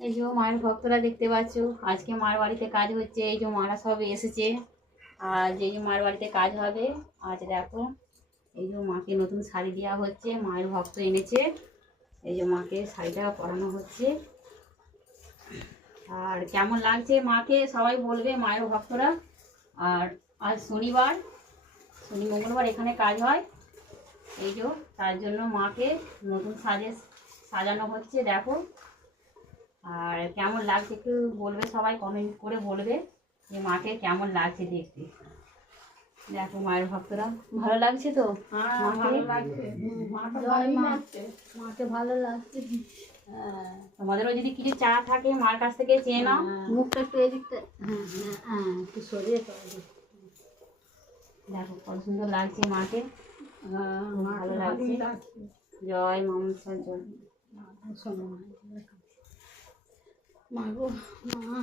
এই যে মায়ের ভক্তরা দেখতে পাচ্ছ, আজকে মার বাড়িতে কাজ হচ্ছে। এই যে মারা সব এসেছে, আর যে যে মার বাড়িতে কাজ হবে আজ দেখো। এই যে মাকে নতুন শাড়ি দেওয়া হচ্ছে, মায়ের ভক্ত এনেছে। এই যে মাকে শাড়িটা পরানো হচ্ছে। আর কেমন লাগছে মাকে সবাই বলবে, মায়ের ভক্তরা। আর আজ শনিবার, শনি মঙ্গলবার এখানে কাজ হয়। এই যে তার জন্য মাকে নতুন সাজানো হচ্ছে দেখো। আর কেমন লাগছে একটু বলবে, সবাই কমেন্ট করে বলবে যে মাকে কেমন লাগছে দেখতে। দেখো মায়ের ভক্তরা, ভালো লাগছে তো? মাকে ভালো লাগছে। তোমাদেরও যদি কিছু চা থাকে মার কাছ থেকে চেয়ে নাও। মুখটা একটু এদিকটা, একটু সরিয়ে দেখো কত সুন্দর লাগছে মাকে, ভালো লাগছে। জয় মা জয়। মা গো মা।